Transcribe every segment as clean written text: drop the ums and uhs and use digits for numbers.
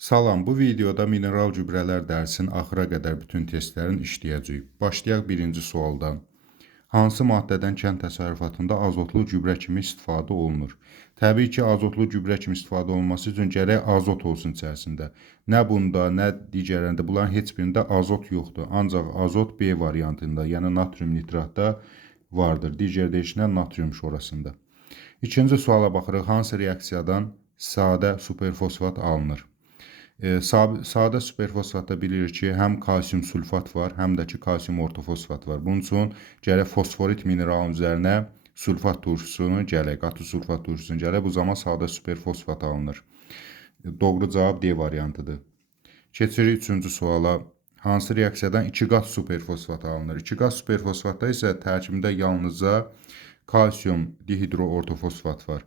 Salam, bu videoda mineral gübrələr dərsinin axıra qədər bütün testlərini işləyəcəyik. Başlayaq birinci sualdan. Hansı maddədən kənd təsərrüfatında azotlu gübrə kimi istifadə olunur? Təbii ki, azotlu gübrə kimi istifadə olunması üçün gərək azot olsun içərisində. Nə bunda, nə digərlərində, bunların heç birində azot yoxdur. Ancaq azot B variantında, yəni natrium nitratda vardır. Digər deyişlə natrium şorasında. İkinci suala baxırıq. Hansı reaksiyadan sadə superfosfat alınır? Sadə superfosfatda bilirik ki, həm kalsium sulfat var, həm də ki, kalsium ortofosfat var. Bunun üçün gərək fosforit mineralın üzərinə sulfat turşusunu gələk, qatı sulfat turşusunu gələk. Bu zaman sadə superfosfat alınır. Doğru cavab D variantıdır. Keçirik üçüncü suala. Hansı reaksiyadan 2 qat superfosfat alınır? 2 qat superfosfatda isə tərkibində yalnızca kalsium dihidroortofosfat var.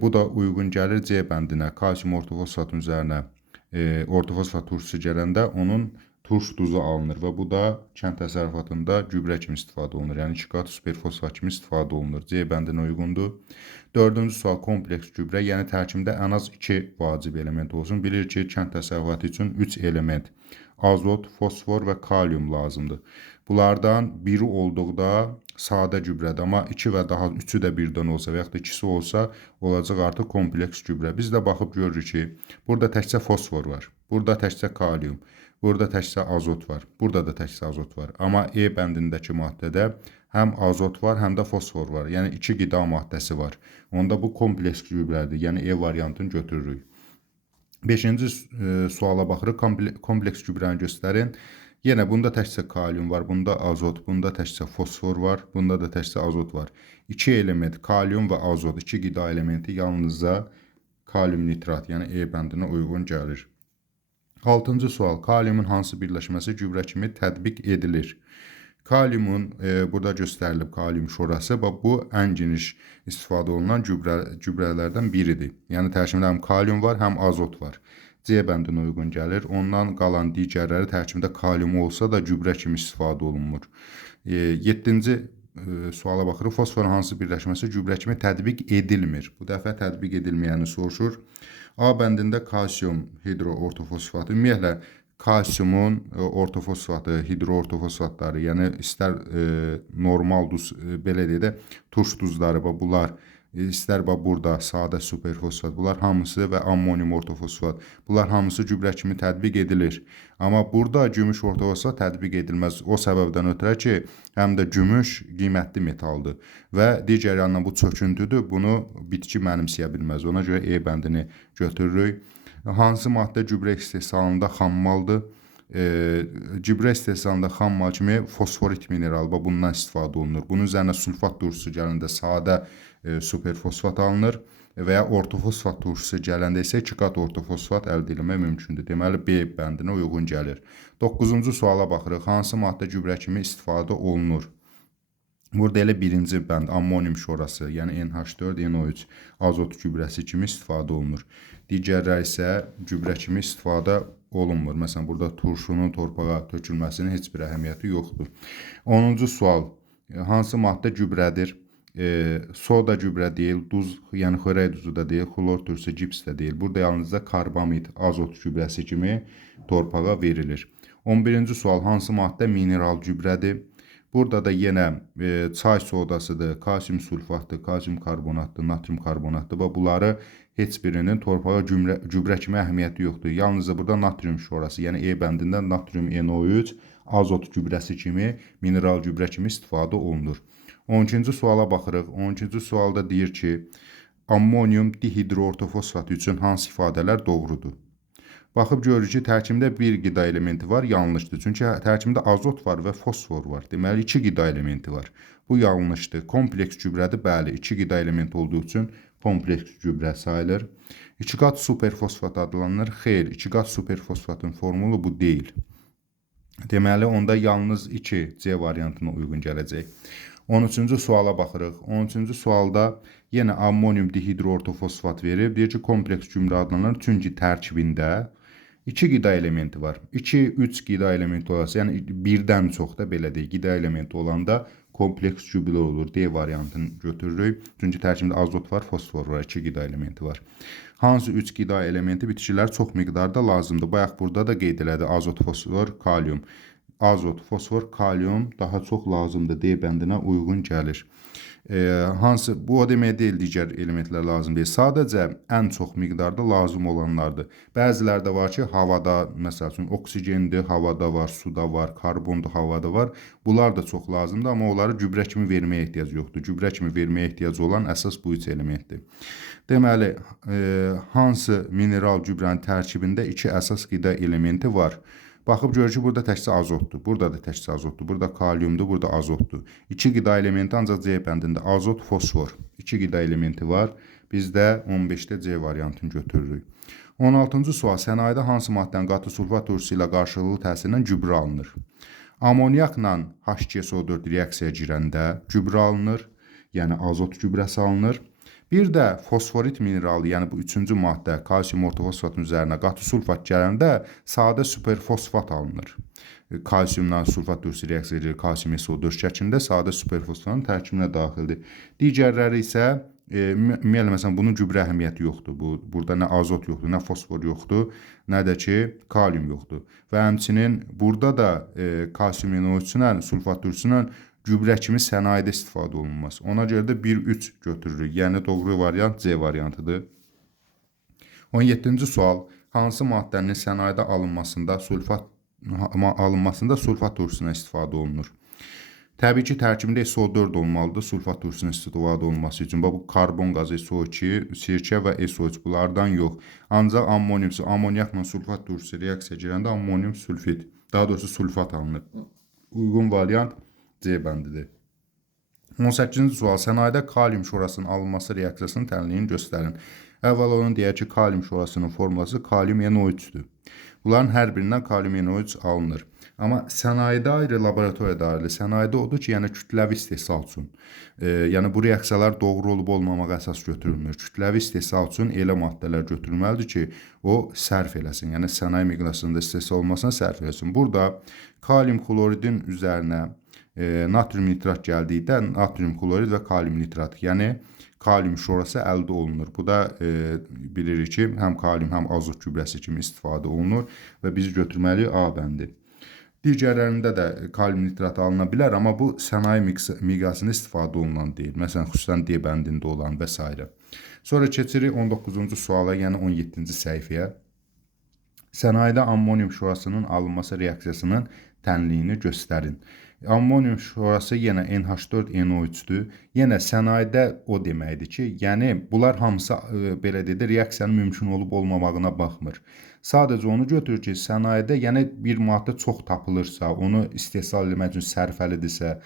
Bu da uyğun gəlir C bəndinə. Kalsium ortofosfatın üzərinə ortofosfat turşusu gələndə onun turş duzu alınır və bu da kənd təsərrüfatında gübrə kimi istifadə olunur. Yəni 2 qat superfosfat kimi istifadə olunur. C bəndinə uyğundur. Dördüncü sual kompleks gübrə, yəni tərkibində ən az 2 vacib element olsun. Bilir ki, kənd təsərrüfatı üçün 3 element azot, fosfor və kalium lazımdır. Bunlardan biri olduqda sadə gübrədir, amma 2 və daha 3-ü də birdən olsa və yaxud da ikisi olsa, olacaq artıq kompleks gübrə. Biz də baxıb görürük ki, burada təkcə fosfor var, burada təkcə kalium, burada təkcə azot var, burada da təkcə azot var. Amma E bəndindəki maddədə həm azot var, həm də fosfor var. Yəni 2 qida maddəsi var. Onda bu kompleks gübrədir. Yəni E variantını götürürük. 5-ci suala baxırıq. Kompleks gübrəni göstərin. Yenə bunda təkcə kalium var, bunda azot, bunda təkcə fosfor var, bunda da təkcə azot var. 2 element, kalium və azot, 2 qida elementi yalnızca kalium nitrat, yəni E bəndinə uyğun gəlir. 6-cı sual. Kaliumun hansı birləşməsi gübrə kimi tətbiq edilir? Kaliumun, burada göstərilib kalium şorası və bu ən geniş istifadə olunan gübrələrdən biridir. Yəni tərkibində həm kalium var, həm azot var. C bəndinə uyğun gəlir. Ondan qalan digərləri tərkibində kalium olsa da gübrə kimi istifadə olunmur. 7-ci suala baxırıq. Fosforun hansı birləşməsi gübrə kimi tətbiq edilmir? Bu dəfə tətbiq edilməyəni soruşur. A bəndində kalsium hidroortofosfatı, ümumiyyətlə kalsiumun ortofosfatı, hidroortofosfatları, yəni istər normal duz, belə deyək də, turş duzları və bunlar, istər burada sadə superfosfat, bunlar hamısı və ammonium ortofosfat, bunlar hamısı gübrə kimi tətbiq edilir. Amma burada gümüş ortofosfat tətbiq edilməz. O səbəbdən ötürə ki, həm də gümüş qiymətli metaldır və digər yandan bu çöküntüdür. Bunu bitki mənimsəyə bilməz. Ona görə E bəndini götürürük. Hansı maddə gübrə istehsalında xammaldır? Gübrə istehsalında xammal kimi fosforit mineral və bundan istifadə olunur. Bunun üzərinə sulfat turşusu gələndə sadə superfosfat alınır və ya ortofosfat turşusu gələndə isə 2 qat ortofosfat əldə etmək mümkündür. Deməli, B bəndinə uyğun gəlir. 9-cu suala baxırıq. Hansı maddə gübrə kimi istifadə olunur? Burada elə birinci bənd ammonium şorası, yəni NH4, NO3 azot gübrəsi kimi istifadə olunur. Digərləri isə gübrə kimi istifadə olunmur. Məsələn, burada turşunun torpağa tökülməsinin heç bir əhəmiyyəti yoxdur. 10-cu sual. Hansı maddə gübrədir? Soda gübrə deyil, duz, yəni xörək duzu da deyil, xlor turşusu, gips də deyil. Burada yalnızca karbamid, azot gübrəsi kimi torpağa verilir. 11-ci sual. Hansı maddə mineral gübrədir? Burada da yenə çay sodasıdır, kalsium sulfatdır, kalsium karbonatdır, natrium karbonatdır və bunları heç birinin torpağa gübrə kimi əhəmiyyəti yoxdur. Yalnızca burada natrium şorası, yəni E bəndində natrium NO3 azot gübrəsi kimi, mineral gübrə kimi istifadə olunur. 12-ci suala baxırıq. 12-ci sualda deyir ki, ammonium dihidroortofosfatı üçün hansı ifadələr doğrudur? Baxıb görürük ki, tərkibində bir qida elementi var, yanlışdır. Çünki tərkibində azot var və fosfor var. Deməli, 2 qida elementi var. Bu yanlışdır. Kompleks gübrədir, bəli. 2 qida elementi olduğu üçün kompleks gübrə sayılır. 2 qat superfosfat adlanır. Xeyr, 2 qat superfosfatın formulu bu deyil. Deməli, onda yalnız 2 C variantına uyğun gələcək. 13-cü suala baxırıq. 13-cü sualda yenə ammonium dihidroortofosfat verir. Deyir ki, kompleks gübrə adlanır. Çünki tərkibində 2 qida elementi var. 2-3 qida elementi olası, yəni birdən çox da belə deyək, qida elementi olanda kompleks gübrə olur. D variantını götürürük. Çünki tərkibində azot var, fosfor var, 2 qida elementi var. Hansı 3 qida elementi bitkilər çox miqdarda lazımdır? Bayaq burada da qeyd elədi azot, fosfor, kalium. Azot, fosfor, kalium daha çox lazımdır D bəndinə uyğun gəlir. Hansı bu o demək deyil digər elementlər lazım deyil. Sadəcə ən çox miqdarda lazım olanlardır. Bəziləri də var ki, havada, məsəl üçün oksigendir, havada var, suda var, karbondur, havada var. Bunlar da çox lazımdır, amma onları gübrə kimi verməyə ehtiyac yoxdur. Gübrə kimi verməyə ehtiyac olan əsas bu üç elementdir. Deməli, hansı mineral gübrənin tərkibində iki əsas qida elementi var? Baxıb görür ki, burada təkcə azotdur. Burada da təkcə azotdur. Burada kaliumdur, burada azotdur. İki qida elementi ancaq C bəndində. Azot, fosfor. İki qida elementi var. Biz də 15-də C variantını götürürük. 16-cı sual. Sənayedə hansı maddənin qatı sulfat turşusu ilə qarşılıqlı təsirindən gübrə alınır? Amoniakla H2SO4 reaksiyaya girəndə gübrə alınır. Yəni azot gübrəsi alınır. Bir də fosforit mineralı, yəni bu üçüncü maddə kalsium ortofosfatın üzərinə qatı sulfat gələndə sadə superfosfat alınır. Kalsiumla sulfat turşusu reaksiya edir, kalsium SO4 şəklində sadə superfosfatın tərkibinə daxildir. Digərləri isə ümumiyyətlə məsələn bunun gübrə əhəmiyyəti yoxdur. Burada nə azot yoxdur, nə fosfor yoxdur, nə də ki kalium yoxdur. Və həmçinin burada da kalsium ionizlə sulfat turşusu gübrə kimi sənayedə istifadə olunmaz. Ona görə də 1-3 götürürük. Yəni doğru variant C variantıdır. 17-ci sual. Hansı maddənin sənayedə alınmasında sulfat turşusuna istifadə olunur? Təbii ki, tərkibində SO4 olmalıdır sulfat turşusunun istifadə olunması üçün. Bu karbon qazı SO2, sirkə və SO3 bunlardan yox. Ancaq ammonium, amoniakla sulfat turşusu reaksiya girəndə ammonium sulfit, daha doğrusu sulfat alınır. Uyğun variant C bəndidir. 18-ci sual. Sənayedə kalium şorasının alınması reaksiyasının tənliyini göstərin. Əvvəla onu deyək ki, kalium şorasının formulası kalium NO3-dür. Bunların hər birindən kalium NO3 alınır. Amma sənayedə ayrı, laboratoriyada ayrı. Sənayedə odur ki, yəni kütləvi istehsal üçün. Yəni bu reaksiyalar doğru olub olmamağa əsas götürülmür. Kütləvi istehsal üçün elə maddələr götürülməlidir ki, o sərf eləsin. Yəni sənaye miqyasında istehsal olmasına sərf eləsin. Burada kalium kloridin üzərinə natrium nitrat gəldikdə natrium klorid və kalium nitrat, yəni kalium şorası əldə olunur. Bu da bilirik ki, həm kalium, həm azot gübrəsi kimi istifadə olunur və biz götürməliyik A bəndi. Digərlərində də kalium nitrat alına bilər, amma bu sənaye miqyasında istifadə olunan deyil. Məsələn, xüsusən D bəndində olan və s. Sonra keçirik 19-cu suala, yəni 17-ci səhifəyə. Sənayedə ammonium şorasının alınması reaksiyasının tənliyini göstərin. Ammonium şorası yenə NH4NO3-dür. Yenə sənayedə o deməkdir ki, yəni bunlar hamısı belə dedir, reaksiyanın mümkün olub olmamağına baxmır. Sadəcə onu götürür ki, sənayedə yəni bir maddə çox tapılırsa, onu istehsal etmək üçün sərfəlidirsə,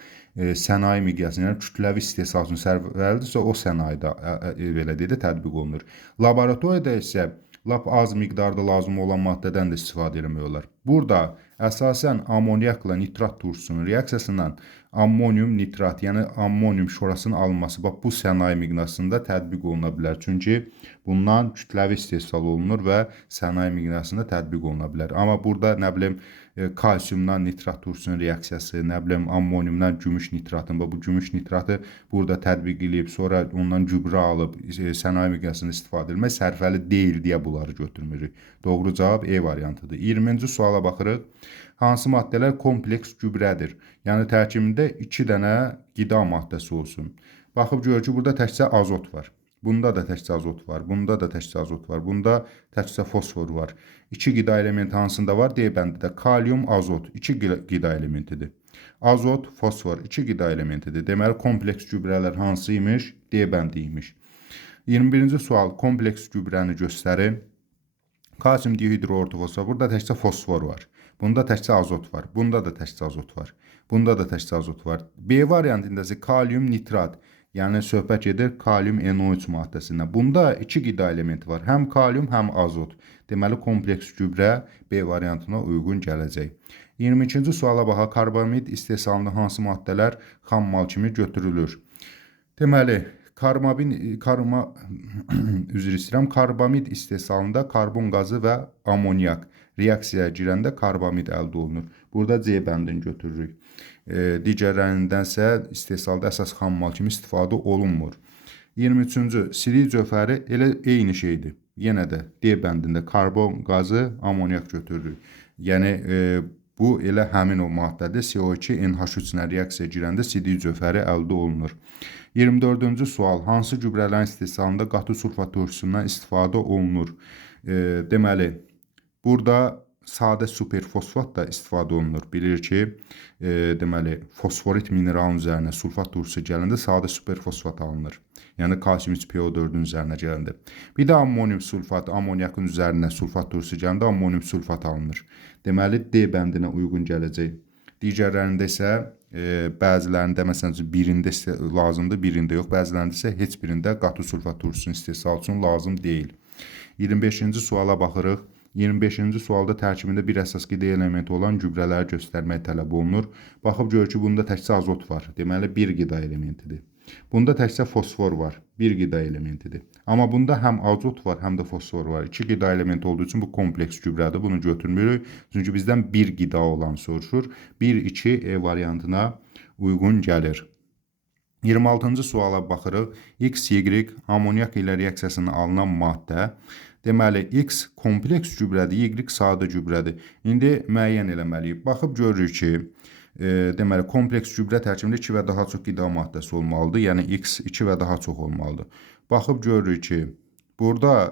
sənaye miqyasında, yəni kütləvi istehsal üçün sərfəlidirsə, o sənayedə belə deyir, tətbiq olunur. Laboratoriyada isə lap az miqdarda lazım olan maddədən də istifadə etmək olar. Burada əsasən amoniakla nitrat turşusunun reaksiyasından ammonium nitrat, yəni ammonium şorasının alınması bax bu sənaye miqyasında tətbiq oluna bilər. Çünki bundan kütləvi istehsal olunur və sənaye miqyasında tətbiq oluna bilər. Amma burada nə bilim kalsiumdan nitrat turşusunun reaksiyası, nə bilim ammoniumdan gümüş nitratın, bu gümüş nitratı burada tətbiq edib, sonra ondan gübrə alıb sənaye miqyasında istifadə etmək sərfəli deyil deyə bunları götürmürük. Doğru cavab E variantıdır. 20-ci suala baxırıq. Hansı maddələr kompleks gübrədir? Yəni tərkibində 2 dənə qida maddəsi olsun. Baxıb görür ki, burada təkcə azot var. Bunda da təkcə azot var. Bunda da təkcə azot var. Bunda təkcə fosfor var. 2 qida elementi hansında var? D bəndində kalium, azot 2 qida elementidir. Azot, fosfor 2 qida elementidir. Deməli kompleks gübrələr hansı imiş? D bəndi imiş. 21-ci sual. Kompleks gübrəni göstərin. Kalsium dihidroortofosfat, burada təkcə fosfor var. Bunda təkcə azot var. Bunda da təkcə azot var. Bunda da təkcə azot var. B variantında isə kalium nitrat, yəni söhbət gedir kalium NO3 maddəsindən. Bunda 2 qida elementi var. Həm kalium, həm azot. Deməli kompleks gübrə B variantına uyğun gələcək. 22-ci suala baxaq. Karbamid istehsalında hansı maddələr xammal kimi götürülür? Deməli karbamid istehsalında karbon qazı və amoniak reaksiyaya girəndə karbamid əldə olunur. Burada C bəndini götürürük. Digərlərindənsə istehsalda əsas xammal kimi istifadə olunmur. 23-cü silik cövhəri elə eyni şeydir. yenə də D bəndində karbon qazı, amonyak götürürük. Yəni bu elə həmin o maddədir. CO2 NH3 ilə reaksiyaya girəndə sidik cövhəri əldə olunur. 24-cü sual. Hansı gübrələrin istehsalında qatı sulfat turşusundan istifadə olunur? Deməli, burada sadə superfosfat da istifadə olunur. Bilir ki, deməli, fosforit mineralın üzərinə sulfat turşusu gələndə sadə superfosfat alınır. Yəni kalsium 3PO4-ün üzərinə gələndə. Bir də ammonium sulfat, amonyakın üzərinə sulfat turşusu gələndə ammonium sulfat alınır. Deməli, D bəndinə uyğun gələcək. Digərlərində isə bəzilərində məsələn birində lazımdır, birində yox. Bəzilərində isə heç birində qatı sulfat turşusunun istehsal üçün lazım deyil. 25-ci suala baxırıq. 25-ci sualda tərkibində bir əsas qida elementi olan gübrələri göstərmək tələb olunur. Baxıb görür ki, bunda təkcə azot var. Deməli, bir qida elementidir. Bunda təkcə fosfor var. Bir qida elementidir. Amma bunda həm azot var, həm də fosfor var. İki qida elementi olduğu üçün bu kompleks gübrədir. Bunu götürmürük. Çünki bizdən bir qida olan soruşur. 1-2 E variantına uyğun gəlir. 26-cı suala baxırıq. X, Y amonyak ilə reaksiyasına alınan maddə. Deməli, X kompleks gübrədir, Y sadə gübrədir. İndi müəyyən eləməliyik. Baxıb görürük ki, deməli, kompleks gübrə tərkibində 2 və daha çox qida maddəsi olmalıdır. Yəni, X 2 və daha çox olmalıdır. Baxıb görürük ki, burada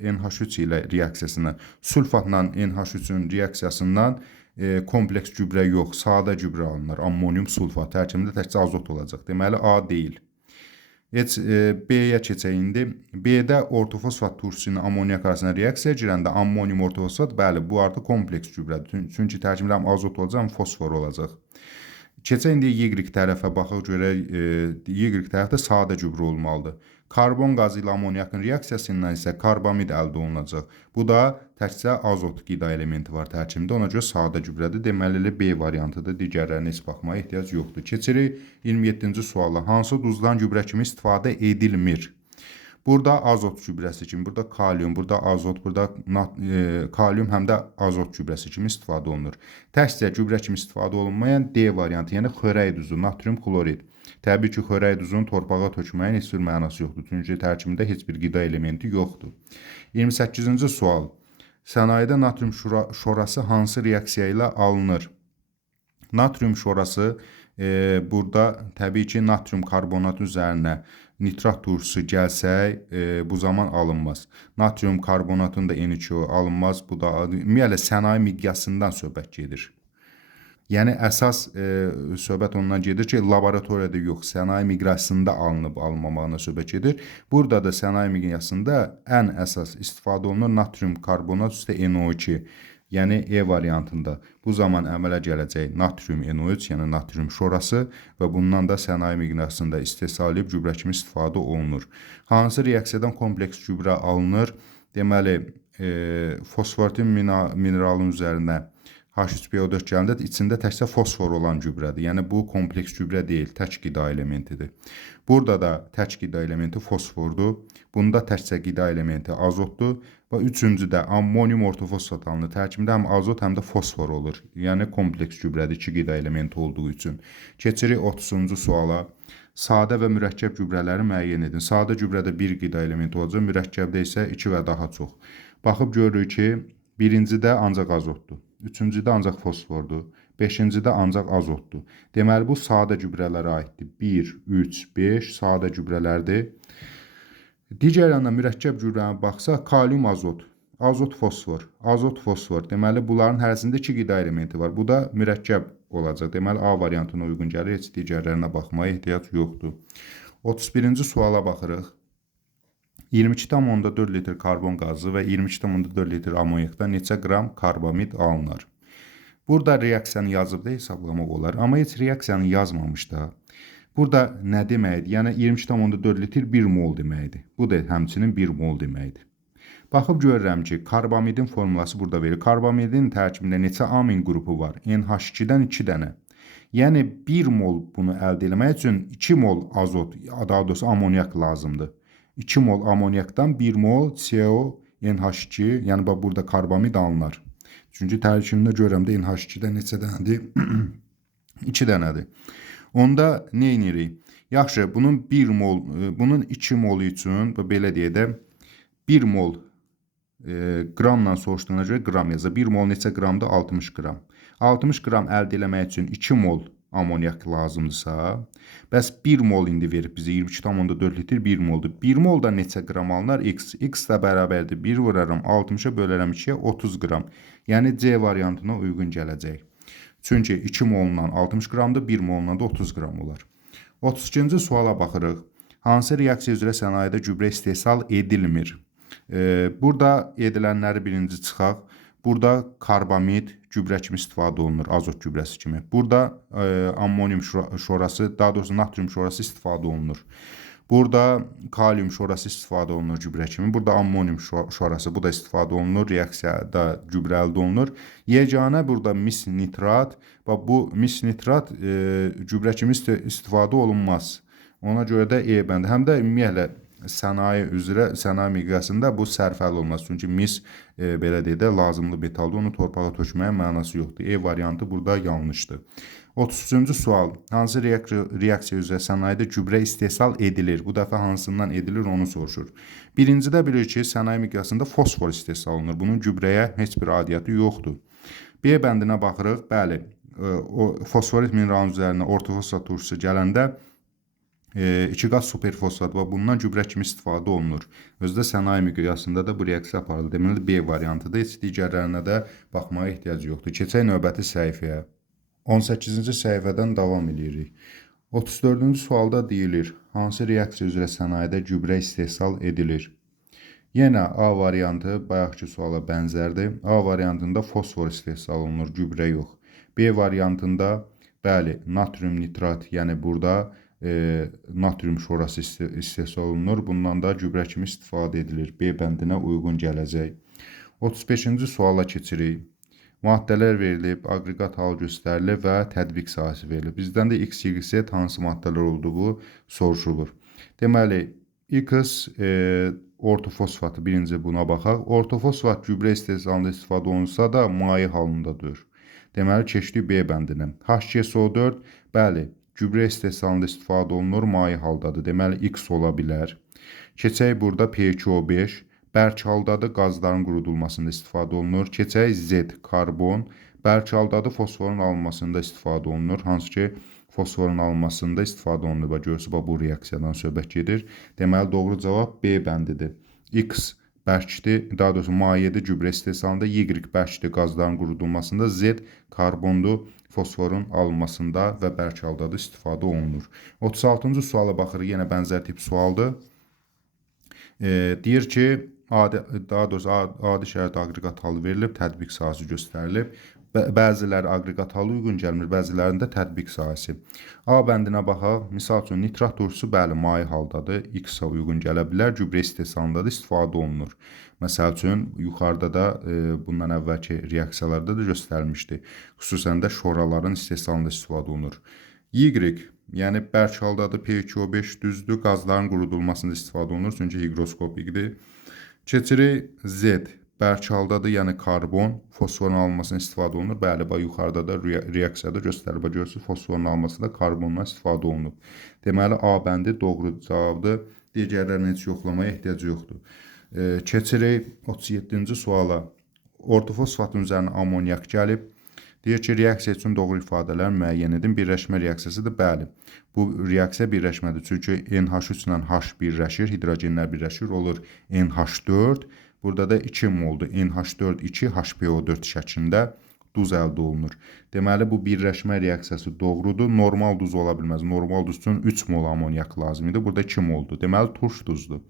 NH3 ilə reaksiyasına, sulfatla NH3-ün reaksiyasından kompleks gübrə yox, sadə gübrə alınır. Ammonium sulfat tərkibində təkcə azot olacaq. Deməli, A deyil. Heç B-yə keçək indi. B-də ortofosfat turşusu ilə amonyak arasında reaksiya girəndə ammonium ortofosfat, bəli, bu artıq kompleks gübrədir. Çünki tərkibində həm azot olacaq, həm fosfor olacaq. Keçək indi Y tərəfə baxaq görək, Y tərəfdə sadə gübrə olmalıdır. Karbon qazı ilə amonyakın reaksiyasından isə karbamid əldə olunacaq. Bu da təkcə azot qida elementi var tərkibində, ona görə sadə gübrədir. Deməli, B variantıdır. Digərlərinə heç baxmaya ehtiyac yoxdur. Keçirik 27-ci suala. Hansı duzdan gübrə kimi istifadə edilmir? Burada azot gübrəsi kimi, burada kalium, burada azot, burada kalium həm də azot gübrəsi kimi istifadə olunur. Təkcə gübrə kimi istifadə olunmayan D variantı, yəni xörək duzu, natrium klorid. Təbii ki, xörək duzunu torpağa tökməyin heç bir mənası yoxdur. Çünki tərkibində heç bir qida elementi yoxdur. 28-ci sual. Sənayedə natrium şorası hansı reaksiya ilə alınır? Natrium şorası burada təbii ki, natrium karbonat üzərinə nitrat turşusu gəlsək, bu zaman alınmaz. Natrium karbonatın da N2O alınmaz. Bu da ümumiyyətlə sənaye miqyasından söhbət gedir. Yəni, əsas söhbət ondan gedir ki, laboratoriyada yox, sənaye miqyasında alınıb alınmamağına söhbət gedir. Burada da sənaye miqyasında ən əsas istifadə olunur natrium karbonat üstə NO2, yəni E variantında. Bu zaman əmələ gələcək natrium NO3, yəni natrium şorası və bundan da sənaye miqyasında istehsal edib gübrə kimi istifadə olunur. Hansı reaksiyadan kompleks gübrə alınır? Deməli, fosforin mineralın üzərinə H3PO4 gələndə içində təkcə fosfor olan gübrədir. Yəni, bu kompleks gübrə deyil, tək qida elementidir. Burada da tək qida elementi fosfordur. Bunda təkcə qida elementi azotdur. Və üçüncüdə ammonium ortofosfat alınır. Tərkibində həm azot, həm də fosfor olur. Yəni, kompleks gübrədir, 2 qida elementi olduğu üçün. Keçirik 30-cu suala. Sadə və mürəkkəb gübrələri müəyyən edin. Sadə gübrədə 1 qida elementi olacaq, mürəkkəbdə isə 2 və daha çox. Baxıb görürük ki, birincidə ancaq azotdur. Üçüncüdə ancaq fosfordur. Beşincidə ancaq azotdur. Deməli, bu sadə gübrələrə aiddir. 1, 3, 5 sadə gübrələrdir. Digər yandan mürəkkəb gübrəyə baxsaq, kalium azot, azot fosfor, azot fosfor. Deməli, bunların hərəsində 2 qida elementi var. Bu da mürəkkəb olacaq. Deməli, A variantına uyğun gəlir. Heç digərlərinə baxmaya ehtiyac yoxdur. 31-ci suala baxırıq. 22,4 litr karbon qazı və 22,4 litr amonyakdan neçə qram karbamid alınır? Burada reaksiyanı yazıb da hesablamaq olar. Amma heç reaksiyanı yazmamış da. Burada nə deməkdir? Yəni 22,4 litr 1 mol deməkdir. Bu da həmçinin 1 mol deməkdir. Baxıb görürəm ki, karbamidin formulası burada verir. Karbamidin tərkibində neçə amin qrupu var? NH2-dən 2 dənə. Yəni 1 mol bunu əldə etmək üçün 2 mol azot, daha doğrusu amonyak lazımdır. 2 mol amonyakdan 1 mol CO NH2, yəni burada karbamid alınır. Çünki tərkibində görürəm də NH2-də neçə dənədir? 2 dənədir. Onda nə edirik? Yaxşı, bunun 1 mol, bunun 2 mol üçün, belə deyək də, 1 mol qramla soruşduğuna görə qram yazır. 1 mol neçə qramdır? 60 qram. 60 qram əldə etmək üçün 2 mol amonyak lazımdırsa, bəs 1 mol indi verib bizə 22,4 litr 1 moldur. 1 molda neçə qram alınır? X. X da bərabərdir. 1 vuraram 60-a bölərəm 2-yə 30 qram. Yəni C variantına uyğun gələcək. Çünki 2 molundan 60 qramdır, 1 molundan da 30 qram olar. 32-ci suala baxırıq. Hansı reaksiya üzrə sənayedə gübrə istehsal edilmir? Burada edilənləri birinci çıxaq. Burada karbamid gübrə kimi istifadə olunur, azot gübrəsi kimi. Burada ammonium şorası, daha doğrusu natrium şorası istifadə olunur. Burada kalium şorası istifadə olunur gübrə kimi. Burada ammonium şorası, bu da istifadə olunur, reaksiyada gübrə əldə olunur. Yeganə burada mis nitrat, bu mis nitrat gübrə kimi istifadə olunmaz. Ona görə də E bəndi. Həm də ümumiyyətlə sənaye üzrə, sənaye miqyasında bu sərfəli olmaz. Çünki mis belə deyək də lazımlı metaldır, onu torpağa tökməyə mənası yoxdur. E variantı burada yanlışdır. 33-cü sual. Hansı reaksiya üzrə sənayedə gübrə istehsal edilir? Bu dəfə hansından edilir onu soruşur. Birincidə bilir ki, sənaye miqyasında fosfor istehsal olunur. Bunun gübrəyə heç bir aidiyyatı yoxdur. B bəndinə baxırıq. Bəli, o fosforit mineralın üzərinə ortofosfat turşusu gələndə 2 qat superfosfat və bundan gübrə kimi istifadə olunur. Özdə sənaye miqyasında da bu reaksiya aparılır. Deməli, B variantıdır. Heç digərlərinə də baxmaya ehtiyac yoxdur. Keçək növbəti səhifəyə. 18-ci səhifədən davam edirik. 34-cü sualda deyilir, hansı reaksiya üzrə sənayedə gübrə istehsal edilir? Yenə A variantı bayaqki suala bənzərdir. A variantında fosfor istehsal olunur, gübrə yox. B variantında, bəli, natrium nitrat, yəni burada natrium şorası istehsal olunur. Bundan da gübrə kimi istifadə edilir. B bəndinə uyğun gələcək. 35-ci suala keçirik. Maddələr verilib, aqreqat hal göstərilir və tətbiq sahəsi verilib. Bizdən də X, Y, Z hansı maddələr olduğu soruşulur. Deməli, X ortofosfatı birinci buna baxaq. Ortofosfat gübrə istehsalında istifadə olunsa da maye halındadır. Deməli, keçdik B bəndinə. H2SO4, bəli, gübrə istehsalında istifadə olunur, maye haldadır. Deməli, X ola bilər. Keçək burada P2O5, bərk haldadır, qazların qurudulmasında istifadə olunur. Keçək Z, karbon, bərk haldadır, fosforun alınmasında istifadə olunur. Hansı ki, fosforun alınmasında istifadə olunur. Görürsünüz, bu reaksiyadan söhbət gedir. Deməli, doğru cavab B bəndidir. X bərkdir, daha doğrusu mayedir, gübrə istehsalında, Y bərkdir, qazların qurudulmasında, Z karbondur, fosforun alınmasında və bərk haldadır, istifadə olunur. 36-cı suala baxırıq, yenə bənzər tip sualdır. Deyir ki, daha doğrusu adi şərait aqreqat halı verilib, tətbiq sahəsi göstərilib. Bəziləri aqreqat halı uyğun gəlmir, bəzilərində tətbiq sahəsi. A bəndinə baxaq. Misal üçün, nitrat turşusu bəli, maye haldadır, X-a uyğun gələ bilər, gübrə istehsalında da istifadə olunur. Məsəl üçün, yuxarıda da bundan əvvəlki reaksiyalarda da göstərilmişdi. Xüsusən də şoraların istehsalında istifadə olunur. Y, yəni bərk haldadır, P2O5 düzdür, qazların qurudulmasında istifadə olunur, çünki higroskopikdir. Keçirik Z, bərk haldadır, yəni karbon, fosforun alınmasına istifadə olunur. Bəli, yuxarıda da reaksiyada göstərir. Görürsünüz, fosforun alınmasında karbondan istifadə olunub. Deməli, A bəndi doğru cavabdır. Digərlərini heç yoxlamaya ehtiyac yoxdur. Keçirik 37-ci suala. Ortofosfatın üzərinə amonyak gəlib. Deyir ki, reaksiya üçün doğru ifadələr müəyyən edin. Birləşmə reaksiyasıdır. Bəli, bu reaksiya birləşmədir. Çünki NH3 ilə H birləşir, hidrogenlər birləşir, olur NH4. Burada da 2 moldur. NH4, 2, HPO4 şəklində duz əldə olunur. Deməli, bu birləşmə reaksiyası doğrudur. Normal duz ola bilməz. Normal duz üçün 3 mol amonyak lazım idi. Burada 2 moldur. Deməli, turş duzdur.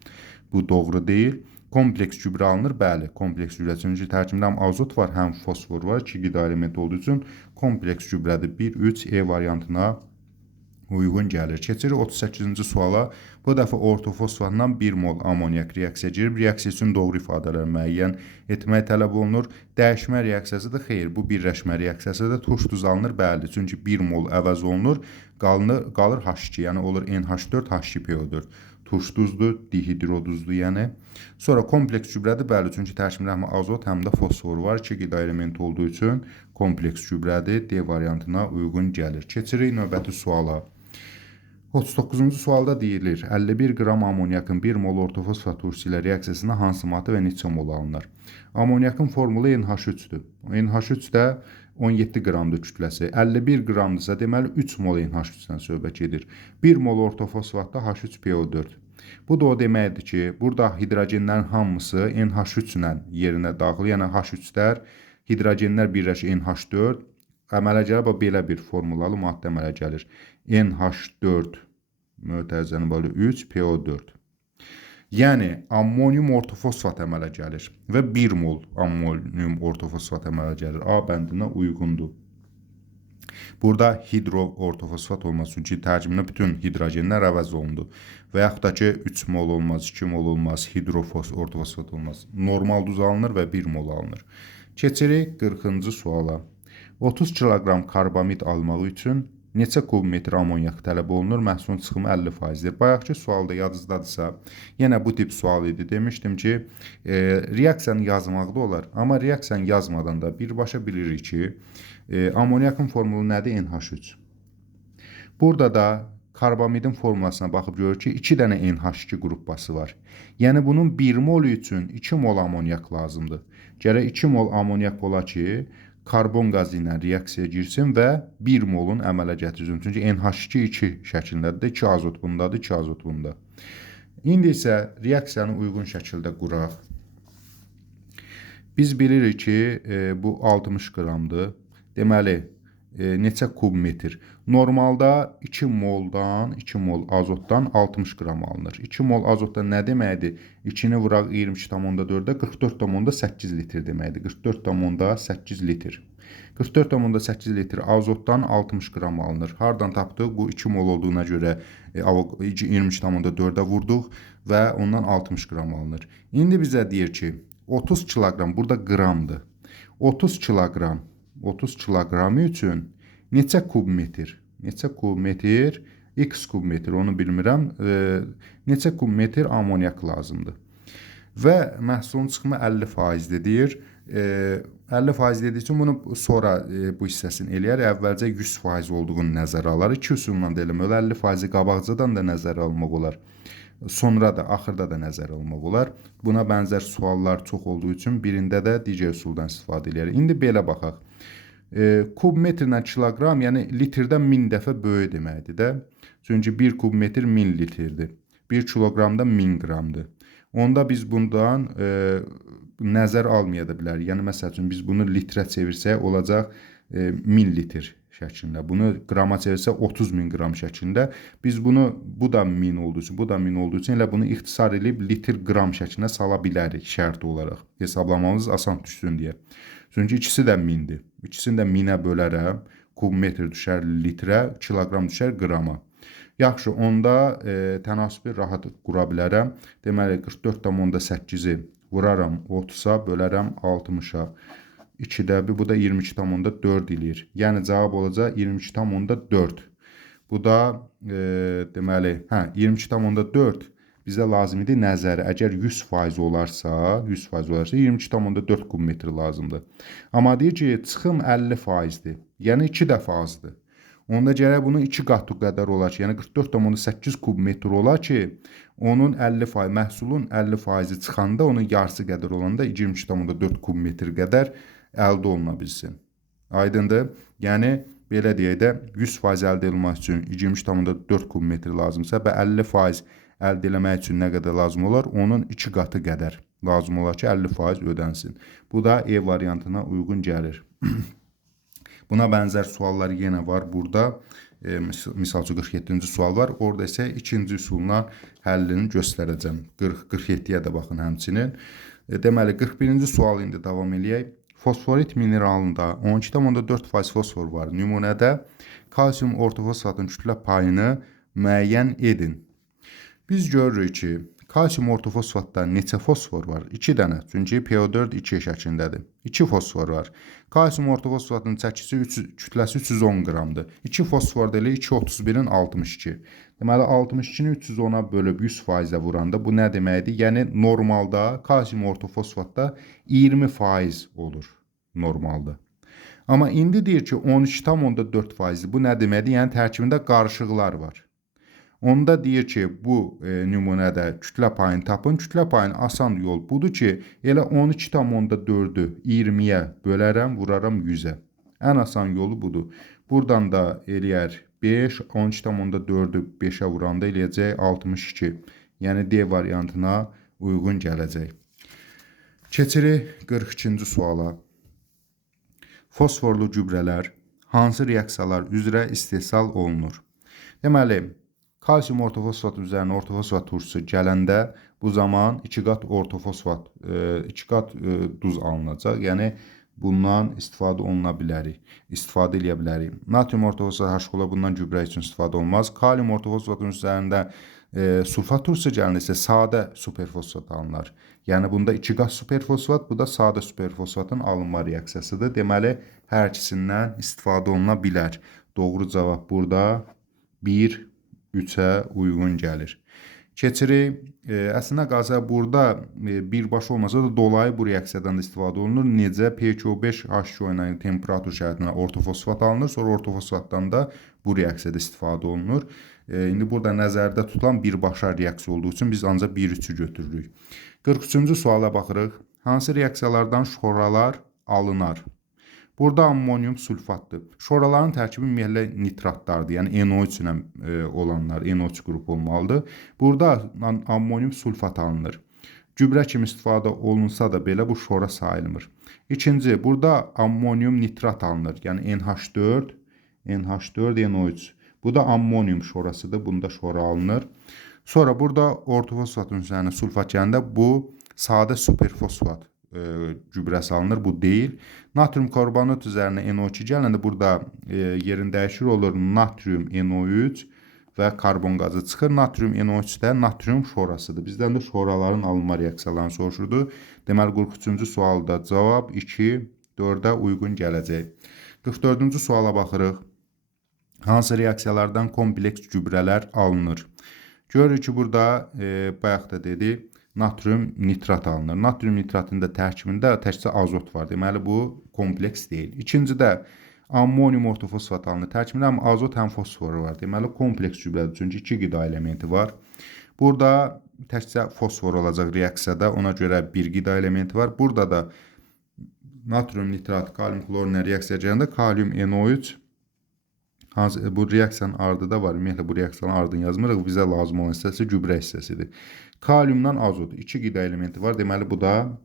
Bu doğru deyil. Kompleks gübrə alınır. Bəli, kompleks gübrə. Çünki tərkibində həm azot var, həm fosfor var. 2 qida elementi olduğu üçün kompleks gübrədir. 1, 3, E variantına uyğun gəlir. Keçirik 38-ci suala. Bu dəfə ortofosfatdan 1 mol amonyak reaksiya girib. Reaksiya üçün doğru ifadələr müəyyən etmək tələb olunur. Dəyişmə reaksiyasıdır. Xeyr, bu birləşmə reaksiyasıdır. Turş duz alınır. Bəli, çünki 1 mol əvəz olunur. Qalır H2, yəni olur NH4, H2PO4. Turş duzdur, dihidroduzdur, yəni. Sonra kompleks gübrədir. Bəli, çünki tərkibində həm azot, həm də fosfor var. 2 qida elementi olduğu üçün kompleks gübrədir. D variantına uyğun gəlir. Keçirik növbəti suala. 39-cu sualda deyilir, 51 qram amonyakın 1 mol ortofosfat turşusu ilə reaksiyasında hansı maddə və neçə mol alınır? Amonyakın formulu NH3-dür. NH3 də 17 qramdır kütləsi. 51 qramdırsa, deməli 3 mol NH3-dən söhbət gedir. 1 mol ortofosfatda H3PO4. Bu da o deməkdir ki, burada hidrogenlərin hamısı NH3 ilə yerinə daxil, yəni H3-lər, hidrogenlər birləşir NH4. Əmələ gəlir, belə bir formulalı maddə əmələ gəlir. NH4 mötərizənin balı 3 PO4. Yəni ammonium ortofosfat əmələ gəlir və 1 mol ammonium ortofosfat əmələ gəlir. A bəndinə uyğundur. Burada hidro ortofosfat olmaz, çünki tərcümlə bütün hidrogenlər əvəz olundu. Və yaxud da ki 3 mol olmaz, 2 mol olmaz, ortofosfat olmaz. Normal duz alınır və 1 mol alınır. Keçirik 40-cı suala. 30 kiloqram karbamid almaq üçün neçə kubmetr amonyak tələb olunur? Məhsulun çıxımı 50%-dir. Bayaqki sualda yadınızdadırsa, yenə bu tip sual idi. Demişdim ki, reaksiyanı yazmaqda olar. Amma reaksiyanı yazmadan da birbaşa bilirik ki, amonyakın formulu nədir? NH3. Burada da karbamidin formulasına baxıb görürük ki, 2 dənə NH2 qrupbası var. Yəni bunun 1 mol üçün 2 mol amonyak lazımdır. Gərək 2 mol amonyak ola ki, karbon qazı ilə reaksiyaya girsin və 1 molun əmələ gətirsin. Çünki NH2 2 şəklindədir. 2 azot bundadır, 2 azot bunda. İndi isə reaksiyanı uyğun şəkildə quraq. Biz bilirik ki, bu 60 qramdır. Deməli, neçə kubmetr? Normalda 2 mol azotdan 60 qram alınır. 2 mol azotdan nə deməkdir? 2-ni vuraq 22,4-də 44,8 litr deməkdir. 44,8 litr. 44,8 litr azotdan 60 qram alınır. Hardan tapdıq? Bu 2 mol olduğuna görə 22,4-də vurduq və ondan 60 qram alınır. İndi bizə deyir ki, 30 kiloqram, burada qramdır. 30 kiloqramı üçün neçə kubmetr? Neçə kubmetr? X kubmetr, onu bilmirəm. Neçə kubmetr amonyak lazımdır? Və məhsulun çıxımı 50%-dir deyir. 50% dediyi üçün bunu sonra bu hissəsini eləyər. Əvvəlcə 100% olduğunu nəzərə alar. 2 üsulla da eləmək olar. 50%-i qabaqcadan da nəzərə almaq olar. Sonra da, axırda da nəzərə almaq olar. Buna bənzər suallar çox olduğu üçün birində də digər üsuldan istifadə edərik. İndi belə baxaq. Kubmetrlə kiloqram, yəni litrdən 1000 dəfə böyük deməkdir də. Çünki 1 kubmetr 1000 litrdir. 1 kiloqramda 1000 qramdır. Onda biz bundan nəzər almaya da bilərik. Yəni, məsəl üçün, biz bunu litrə çevirsək, olacaq 1000 litr şəklində. Bunu qrama çevirsək 30.000 qram şəklində. Biz bunu, bu da 1000 olduğu üçün, bu da 1000 olduğu üçün elə bunu ixtisar edib litr qram şəklinə sala bilərik şərt olaraq. Hesablamamız asan düşsün deyə. Çünki ikisi də 1000-dir. İkisini də 1000-ə bölərəm. Kubmetr düşər litrə, kiloqram düşər qrama. Yaxşı, onda tənasibi rahat qura bilərəm. Deməli, 44,8-i vuraram 30-a, bölərəm 60-a. 2-də bir, bu da 22,4 eləyir. Yəni, cavab olacaq 22,4. Bu da, deməli, 22,4 bizə lazım idi nəzəri. Əgər 100% olarsa, 22,4 kubmetr lazımdır. Amma deyir ki, çıxım 50%-dir. Yəni, 2 dəfə azdır. Onda gərək bunun 2 qatı qədər olar ki, yəni 44,8 kubmetr olar ki, onun 50%, məhsulun 50%-i çıxanda, onun yarısı qədər olanda 22,4 kubmetr qədər əldə oluna bilsin. Aydındır? Yəni, belə deyək də, 100% əldə edilmək üçün 23,4 kubmetr lazımsa və 50% əldə eləmək üçün nə qədər lazım olar? Onun 2 qatı qədər lazım olar ki, 50% ödənsin. Bu da E variantına uyğun gəlir. Buna bənzər suallar yenə var burada. Misal üçün 47-ci sual var. Orada isə ikinci üsulla həllini göstərəcəm. 47-yə də baxın həmçinin. Deməli, 41-ci sual indi davam eləyək. Fosforit mineralında 12,4% fosfor var. Nümunədə kalsium ortofosfatın kütlə payını müəyyən edin. Biz görürük ki, kalsium ortofosfatda neçə fosfor var? 2 dənə. Çünki PO4 2 şəklindədir. 2 fosfor var. Kalsium ortofosfatının kütləsi 310 qramdır. 2 fosfor deyilir 231-in 62. Deməli, 62-ni 310-a bölüb 100%-ə vuranda bu nə deməkdir? Yəni, normalda kalsium ortofosfatda 20% olur normalda. Amma indi deyir ki, 12,4%. Bu nə deməkdir? Yəni, tərkibində qarışıqlar var. Onda deyir ki, bu nümunədə kütlə payını tapın. Kütlə payının asan yol budur ki, elə 12,4-ü 20-yə bölərəm, vuraram 100-ə. Ən asan yolu budur. Buradan da eləyər 5, 12,4-ü 5-ə vuranda eləyəcək 62. Yəni D variantına uyğun gələcək. Keçirik 42-ci suala. Fosforlu gübrələr hansı reaksiyalar üzrə istehsal olunur? Deməli, kalsium ortofosfat üzərinə ortofosfat turşusu gələndə bu zaman 2 qat ortofosfat, 2 qat duz alınacaq. Yəni bundan istifadə oluna bilərik, istifadə edə bilərik. Natrium ortofosfat H-kola bundan gübrə üçün istifadə olmaz. Kalium ortofosfatın üzərində sulfat turşusu gəlirsə sadə superfosfat alınır. Yəni bunda 2 qat superfosfat, bu da sadə superfosfatın alınma reaksiyasıdır. Deməli, hər ikisindən istifadə oluna bilər. Doğru cavab burada 1, 3-ə uyğun gəlir. Keçirik. Əslində qalsa burada birbaşa olmasa da dolayı bu reaksiyadan da istifadə olunur. Necə? PCO5 H2O ilə temperatur şəraitində ortofosfat alınır, sonra ortofosfatdan da bu reaksiyada istifadə olunur. İndi burada nəzərdə tutulan birbaşa reaksiya olduğu üçün biz ancaq 1-3-ü götürürük. 43-cü suala baxırıq. Hansı reaksiyalardan şoralar alınar? Burada ammonium sulfatdır. Şoraların tərkibi ümumiyyətlə nitratlardır. Yəni NO3 ilə olanlar, NO3 qrupu olmalıdır. Burada ammonium sulfat alınır. Gübrə kimi istifadə olunsa da belə bu şora sayılmır. İkinci, burada ammonium nitrat alınır. Yəni NH4, NO3. Bu da ammonium şorasıdır. Bunda şora alınır. Sonra burada ortofosfatın üzərinə sulfat gələndə bu sadə superfosfat gübrəsi alınır. Bu deyil. Natrium karbonat üzərinə NO2 gələndə burada yerin dəyişir olur. Natrium NO3 və karbon qazı çıxır. Natrium NO3 də natrium şorasıdır. Bizdən də şoraların alınma reaksiyalarını soruşurdu. Deməli 43-cü sualda cavab 2, 4-ə uyğun gələcək. 44-cü suala baxırıq. Hansı reaksiyalardan kompleks gübrələr alınır? Görürük ki, burada bayaq da dedi, natrium nitrat alınır. Natrium nitratın da tərkibində təkcə azot var. Deməli, bu kompleks deyil. İkincidə ammonium ortofosfat alınır. Tərkibində həm azot, həm fosfor var. Deməli, kompleks gübrədir. Çünki 2 qida elementi var. Burada təkcə fosfor olacaq reaksiyada. Ona görə 1 qida elementi var. Burada da natrium nitrat, kalium klorinə reaksiya gələndə kalium NO3 bu reaksiyanın ardı da var. Ümumiyyətlə bu reaksiyanın ardını yazmırıq. Bizə lazım olan hissəsi gübrə hissəsidir. Kaliumdan azot 2 qida elementi var. Deməli bu da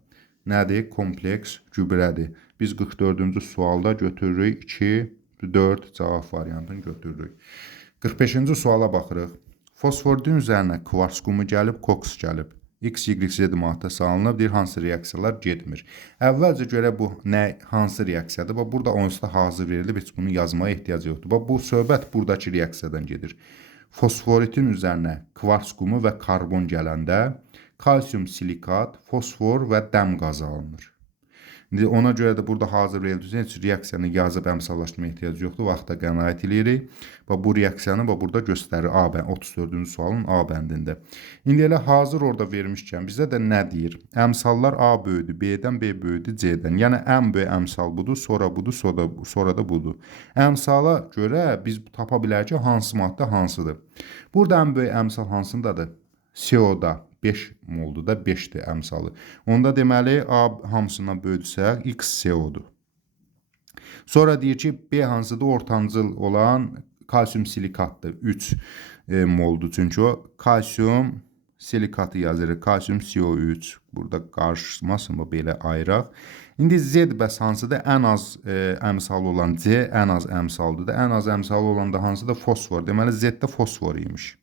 nədir? Kompleks gübrədir. Biz 44-cü sualda götürürük 2, 4 cavab variantını götürürük. 45-ci suala baxırıq. Fosfordun üzərinə kvarts qumu gəlib, koks gəlib. X, Y, Z maddəsi alınıb, deyir hansı reaksiyalar getmir. Əvvəlcə görə bu hansı reaksiyadır? Bax, burada onsuz da hazır verilib, heç bunu yazmaya ehtiyac yoxdur. Bax, bu söhbət buradakı reaksiyadan gedir. Fosforitin üzərinə kvarts qumu və karbon gələndə kalsium silikat, fosfor və dəm qazı alınır. İndi ona görə də burada hazır verildiyi üçün reaksiyanı yazıb əmsallaşdırmaya ehtiyac yoxdur. Vaxta qənaət edirik. Bu reaksiyanı burada göstərir 34-cü sualın A bəndində. İndi elə hazır orada vermişkən bizə də nə deyir? Əmsallar A böyüdür, B-dən, B böyüdür, C-dən. Yəni ən böyük əmsal budur, sonra budur, sonra da budur. Əmsala görə biz tapa bilərik ki, hansı maddə hansıdır. Burada ən böyük əmsal hansındadır? CO-da. 5 moldur da 5-dir əmsalı. Onda deməli A hamısından böyüdürsə X CO-dur. Sonra deyir ki, B hansıdır? Ortancıl olan kalsium silikatdır. 3 moldur. Çünki o kalsium silikatı yazırıq. Kalsium CO3. Burada qarışmasın, belə ayıraq. İndi Z bəs hansıdır? Ən az əmsal olan C ən az əmsaldır da. Ən az əmsal olan da hansıdır? Fosfor. Deməli Z-də fosfor imiş.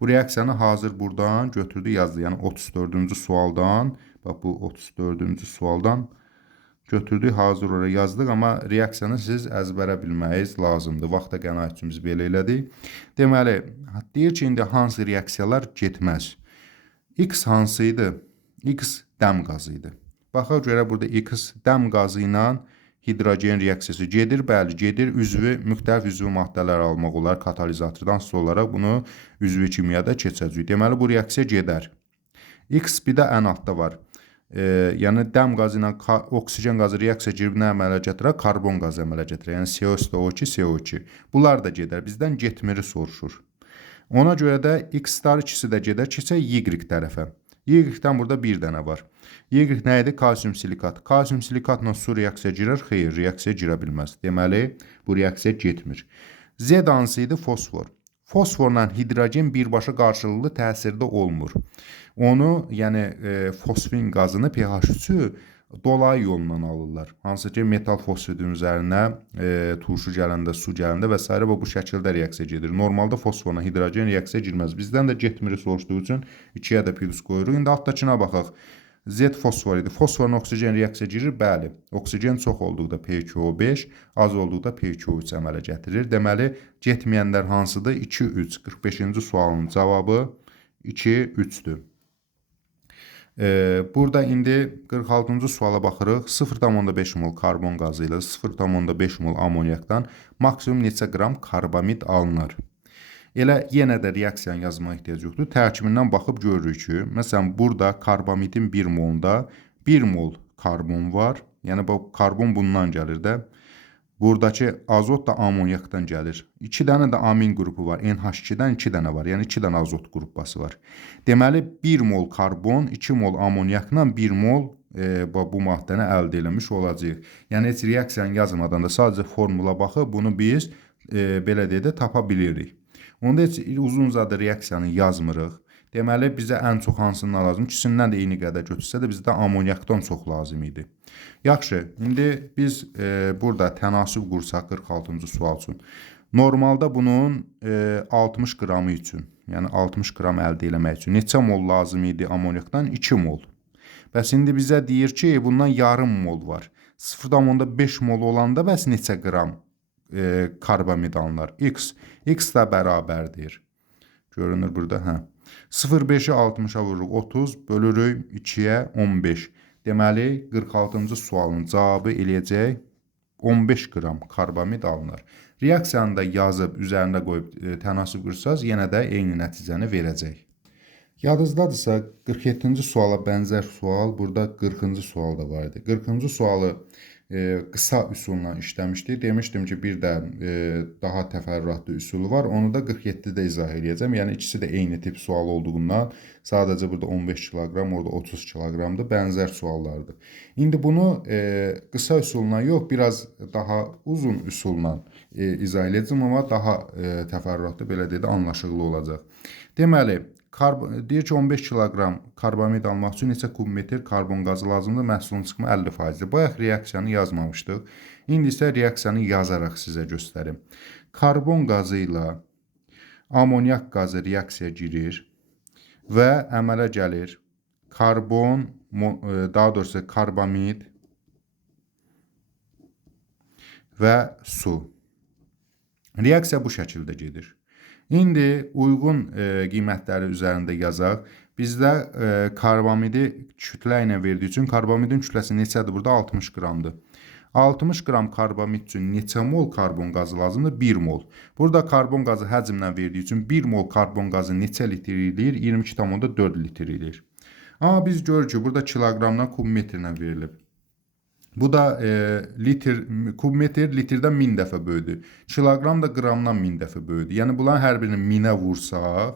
Bu reaksiyanı hazır buradan götürdü, yazdı. Yəni 34-cü sualdan, bax bu 34-cü sualdan götürdük, hazır oraya yazdıq. Amma reaksiyanı siz əzbərə bilməyiz lazımdır. Vaxta qənaətimiz belə elədik. Deməli, deyir ki, indi hansı reaksiyalar getməz? X hansıydı? X dəm qazı idi. Baxaq görə burada X dəm qazı ilə hidrogen reaksiyası gedir, bəli gedir. Müxtəlif üzvü maddələr almaq olar katalizatordan sonra olaraq bunu üzvü kimyada keçəcək. Deməli bu reaksiya gedər. X bir də ən altda var. Yəni dəm qazı ilə oksigen qazı reaksiya girib nə əmələ gətirər? Karbon qazı əmələ gətirər. Yəni CO2, CO2. Bunlar da gedər. Bizdən getmiri soruşur. Ona görə də x star ikisi də gedər, keçək y tərəfə. Y-dən burada bir dənə var. Y nə idi? Kalsium silikat. Kalsium silikatla su reaksiya girir? Xeyr, reaksiya girə bilməz. Deməli, bu reaksiya getmir. Z hansı idi? Fosfor. Fosforla hidrogen birbaşa qarşılıqlı təsirdə olmur. Onu, yəni fosfin qazını pH 3-ü dolayı yolla alırlar. Hansı ki, metal fosfidin üzərinə turşu gələndə, su gələndə və s. bu şəkildə reaksiya gedir. Normalda fosforla hidrogen reaksiya girməz. Bizdən də getmiri soruşduğu üçün 2-yə də plus qoyuruq. İndi altdakına baxaq. Z fosfor idi. Fosforla oksigen reaksiya girir? Bəli. Oksigen çox olduqda P2O5, az olduqda P2O3 əmələ gətirir. Deməli, getməyənlər hansıdır? 2, 3. 45-ci sualın cavabı 2, 3-dür. Burada indi 46-cı suala baxırıq. 0,5 mol karbon qazı ilə 0,5 mol amonyakdan maksimum neçə qram karbamid alınır? Elə yenə də reaksiyanı yazmağa ehtiyac yoxdur. Tərkibindən baxıb görürük ki, məsələn, burada karbamidin 1 molunda 1 mol karbon var. Yəni, bu karbon bundan gəlir də. Buradakı azot da amonyakdan gəlir. 2 dənə də amin qrupu var. NH2-dən 2 dənə var. Yəni 2 dənə azot qrupası var. Deməli 1 mol karbon, 2 mol amonyakla 1 mol bu maddəni əldə eləmiş olacağıq. Yəni heç reaksiyanı yazmadan da sadəcə formula baxıb bunu biz belə deyə də tapa bilirik. Onda heç uzun-uzadı reaksiyanı yazmırıq. Deməli bizə ən çox hansından lazım? İkisindən də eyni qədər götürsə də bizdə amonyakdan çox lazım idi. Yaxşı, indi biz burada tənasüb qursaq 46-cı sual üçün. Normalda bunun 60 qramı üçün, yəni 60 qram əldə eləmək üçün neçə mol lazım idi amonyakdan? 2 mol. Bəs indi bizə deyir ki, bundan yarım mol var. 0,5 mol olanda bəs neçə qram karbamid alınır? X. X da bərabərdir. Görünür burada, hə. 0,5-i 60-a vururuq 30, bölürük 2-yə 15. Deməli, 46-cı sualın cavabı eləyəcək 15 qram karbamid alınır. Reaksiyanı da yazıb, üzərində qoyub tənasüb qırsaz, yenə də eyni nəticəni verəcək. Yadınızdadırsa, 47-ci suala bənzər sual, burada 40-cı sual da var idi. 40-cı sualı qısa üsulla işləmişdik. Demişdim ki, bir də daha təfərrüatlı üsulu var. Onu da 47-də izah edəcəm. Yəni, ikisi də eyni tip sual olduğundan sadəcə burada 15 kiloqram, orada 30 kiloqramdır. Bənzər suallardır. İndi bunu qısa üsulla yox, biraz daha uzun üsulla izah edəcəm, amma daha təfərrüatlı, belə deyə də anlaşıqlı olacaq. Deməli, deyir ki, 15 kiloqram karbamid almaq üçün neçə kubmetr karbon qazı lazımdır? Məhsulun çıxımı 50%-dir. Bayaq reaksiyanı yazmamışdıq. İndi isə reaksiyanı yazaraq sizə göstərim. Karbon qazı ilə amonyak qazı reaksiya girir və əmələ gəlir karbon, daha doğrusu karbamid və su. Reaksiya bu şəkildə gedir. İndi uyğun qiymətləri üzərində yazaq. Bizdə karbamidi kütlə ilə verdiyi üçün karbamidin kütləsi neçədir? Burada 60 qramdır. 60 qram karbamid üçün neçə mol karbon qazı lazımdır? 1 mol. Burada karbon qazı həcmlə verdiyi üçün 1 mol karbon qazı neçə litr eləyir? 22,4 litr eləyir. Amma biz görürük ki, burada kiloqramdan kubmetrlə verilib. Bu da kubmetr litrdən 1000 dəfə böyüdür. Kiloqram da qramdan 1000 dəfə böyüdür. Yəni, bunların hər birini 1000-ə vursaq,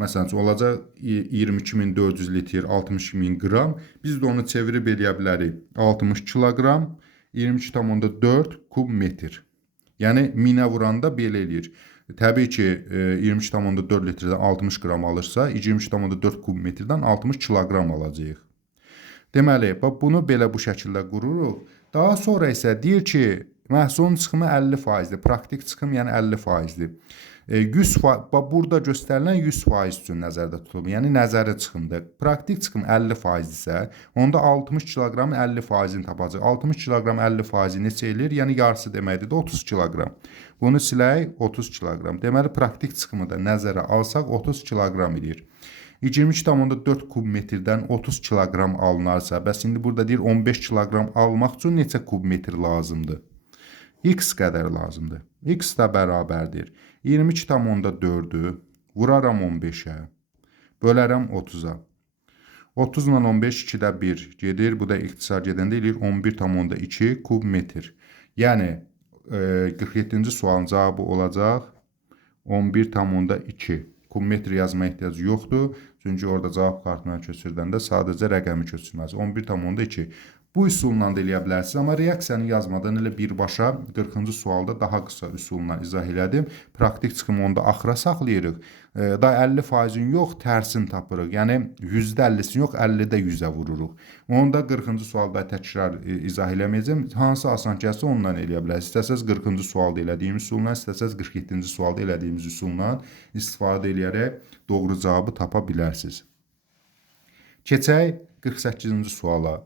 məsələn, olacaq 22.400 litr, 62.000 qram. Biz də onu çevirib eləyə bilərik. 60 kiloqram, 22,4 kubmetr. Yəni, 1000-ə vuranda belə eləyir. Təbii ki, 22,4 litrdən 60 qram alırsa, 22,4 kubmetrdən 60 kiloqram alacağıq. Deməli, bunu belə bu şəkildə qururuq. Daha sonra isə deyir ki, məhsulun çıxımı 50%-dir. Praktik çıxım, yəni 50%-dir. Burada göstərilən 100% üçün nəzərdə tutulub. Yəni, nəzəri çıxımdır. Praktik çıxım 50% isə, onda 60 kiloqramın 50%-ni tapacaq. 60 kiloqram 50%-i neçə eləyir? Yəni, yarısı deməkdir də 30 kiloqram. Bunu silək, 30 kiloqram. Deməli, praktik çıxımı da nəzərə alsaq 30 kiloqram eləyir. 22,4 kubmetrdən 30 kiloqram alınarsa, bəs indi burada deyir 15 kiloqram almaq üçün neçə kubmetr lazımdır? X qədər lazımdır. X da bərabərdir. 22,4-ü vuraram 15-ə, bölərəm 30-a. 30 ilə 15 2-də 1 gedir. Bu da ixtisar gedəndə eləyir 11,2 kubmetr. Yəni, 47-ci sualın cavabı olacaq 11,2 kubmetr yazma ehtiyacı yoxdur. Çünki orada cavab kartına köçürdəndə sadəcə rəqəmi köçürməz. 11,2. Bu üsulla da eləyə bilərsiniz, amma reaksiyanı yazmadan elə birbaşa 40-cı sualda daha qısa üsulla izah elədim. Praktik çıxımı onda axıra saxlayırıq. Da 50%-in yox, tərsini tapırıq. Yəni %50-sini yox, 50-də 100-ə vururuq. Onu da 40-cı sualda təkrar izah eləməyəcəm. Hansı asan gəlsə ondan eləyə bilərsiniz. İstəsəz 40-cı sualda elədiyimiz üsulla, istəsəz 47-ci sualda elədiyimiz üsulla istifadə edərək doğru cavabı tapa bilərsiniz. Keçək 48-ci suala.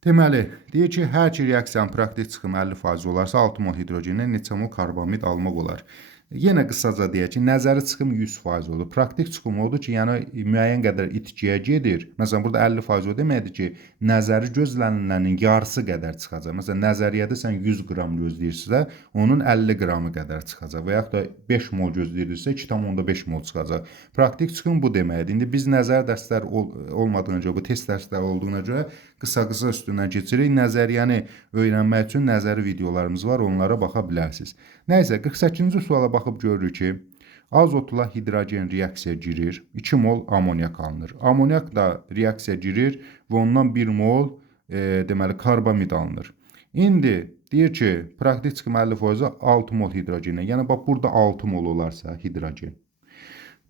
Deməli, deyir ki, hər iki reaksiyanın praktik çıxımı 50% olarsa 6 mol hidrogendən neçə mol karbamid almaq olar? Yenə qısaca deyək ki, nəzəri çıxım 100% olur. Praktik çıxım odur ki, yəni müəyyən qədər itkiyə gedir. Məsələn, burada 50% o deməkdir ki, nəzəri gözlənilənin yarısı qədər çıxacaq. Məsələn, nəzəriyyədə sən 100 qram gözləyirsinizsə, onun 50 qramı qədər çıxacaq. Və yaxud da 5 mol gözləyirsinizsə, 2,5 mol çıxacaq. Praktik çıxım bu deməkdir. İndi biz nəzər dərsləri olmadığına görə, bu test dərsləri olduğuna görə qısa-qısa üstündən keçirik. Nəzəriyyəni öyrənmək üçün nəzəri videolarımız var, onlara baxa bilərsiniz. Nəysə, 48-ci suala baxıb görürük ki, azotla hidrogen reaksiya girir, 2 mol amoniak alınır. Amoniak da reaksiya girir və ondan 1 mol deməli karbamid alınır. İndi deyir ki, praktik çıxım 50% 6 mol hidrogenə. Yəni bax burada 6 mol olarsa hidrogen.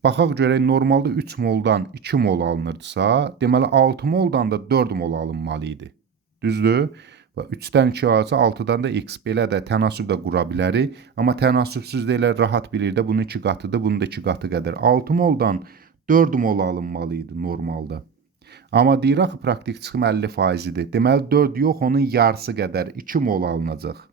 Baxaq görək, normalda 3 moldan 2 mol alınırdısa, deməli 6 moldan da 4 mol alınmalı idi. Düzdür? 3-dən 2 alsa 6-dan da x, belə də tənasüb də qura bilərik. Amma tənasübsüz də elə rahat bilir də, bunun 2 qatıdır, bunun da 2 qatı qədər. 6 moldan 4 mol alınmalı idi normalda. Amma deyir axı, praktik çıxım 50%-dir. Deməli 4 yox, onun yarısı qədər 2 mol alınacaq.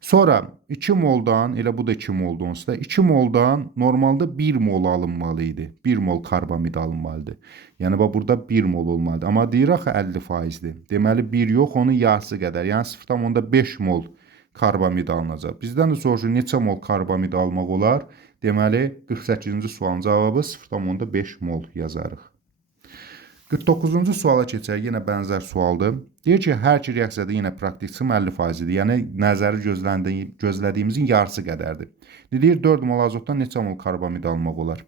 Sonra 2 moldan, elə bu da 2 moldan olsa, 2 moldan normalda 1 mol alınmalı idi. 1 mol karbamid alınmalıdır. Yəni burada 1 mol olmalıdır. Amma deyir axı 50%-dir. Deməli 1 yox, onun yarısı qədər. Yəni 0,5 mol karbamid alınacaq. Bizdən də soruşur, neçə mol karbamid almaq olar? Deməli 48-ci sualın cavabı 0,5 mol yazarıq. 49-cu suala keçək, yenə bənzər sualdır. Deyir ki, hər iki reaksiyada yenə praktik çıxım 50%-dir. Yəni nəzəri gözlədiyimizin yarısı qədərdir. Deyir 4 mol azotdan neçə mol karbamid almaq olar?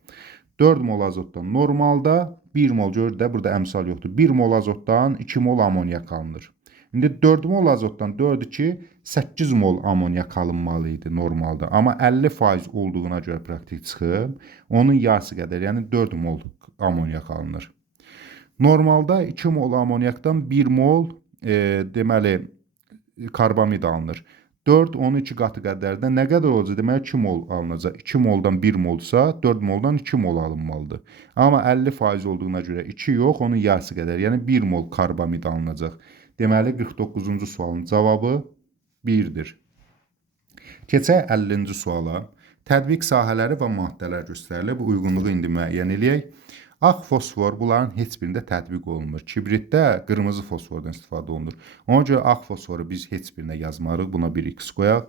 4 mol azotdan normalda 1 mol, görür də burada əmsal yoxdur. 1 mol azotdan 2 mol amoniak alınır. İndi 4 mol azotdan 4 2 8 mol amoniak alınmalı idi normalda. Amma 50% olduğuna görə praktik çıxım onun yarısı qədər, yəni 4 mol amoniak alınır. Normalda 2 mol amoniakdan 1 mol deməli karbamid alınır. 4 onun 2 qatı qədərdə nə qədər olacaq? Deməli 2 mol alınacaq. 2 moldan 1 molsa 4 moldan 2 mol alınmalıdır. Amma 50% olduğuna görə 2 yox, onun yarısı qədər. Yəni 1 mol karbamid alınacaq. Deməli 49-cu sualın cavabı 1-dir. Keçək 50-ci suala. Tətbiq sahələri və maddələr göstərilir. Bu uyğunluğu indi müəyyən eləyək. Ağ fosfor bunların heç birində tətbiq olunmur. Kibritdə qırmızı fosfordan istifadə olunur. Ona görə ağ fosforu biz heç birinə yazmarıq. Buna bir x qoyaq.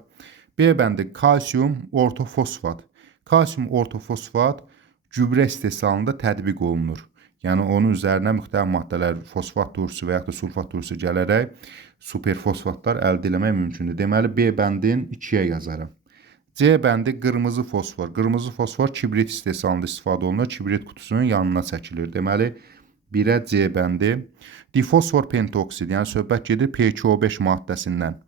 B bəndi kalsium ortofosfat. Kalsium ortofosfat gübrə istehsalında tətbiq olunur. Yəni onun üzərinə müxtəlif maddələr, fosfat turşusu və ya da sulfat turşusu gələrək superfosfatlar əldə etmək mümkündür. Deməli B bəndin 2-yə yazaram. C bəndi qırmızı fosfor. Qırmızı fosfor kibrit istehsalında istifadə olunur. Kibrit qutusunun yanına çəkilir. Deməli 1-ə C bəndi. Difosfor pentoksid, yəni söhbət gedir P2O5 maddəsindən.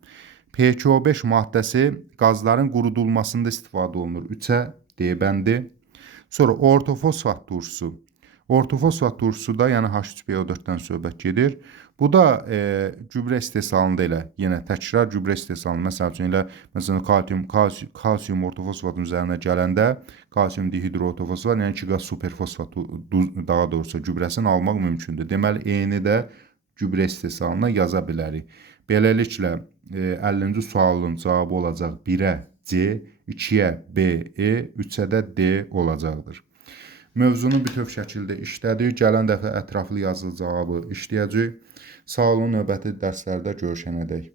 P2O5 maddəsi qazların qurudulmasında istifadə olunur. 3-ə D bəndi. Sonra ortofosfat turşusu. Ortofosfat turşusu da yəni H3PO4-dən söhbət gedir. Bu da gübrə istehsalında elə, yenə təkrar gübrə istehsalında, məsəl üçün elə, məsələn, kalsium ortofosfatın üzərinə gələndə kalsium dihidroortofosfat, yəni 2 qaz superfosfat, daha doğrusu gübrəsini almaq mümkündür. Deməli, E-ni də gübrə istehsalına yaza bilərik. Beləliklə, 50-ci sualın cavabı olacaq 1-ə C, 2-yə B, E, 3-ə də D olacaqdır. Mövzunu bütöv şəkildə işlədik. Gələn dəfə ətraflı yazılı cavabı işləyəcək. Sağ olun, növbəti dərslərdə görüşənədək.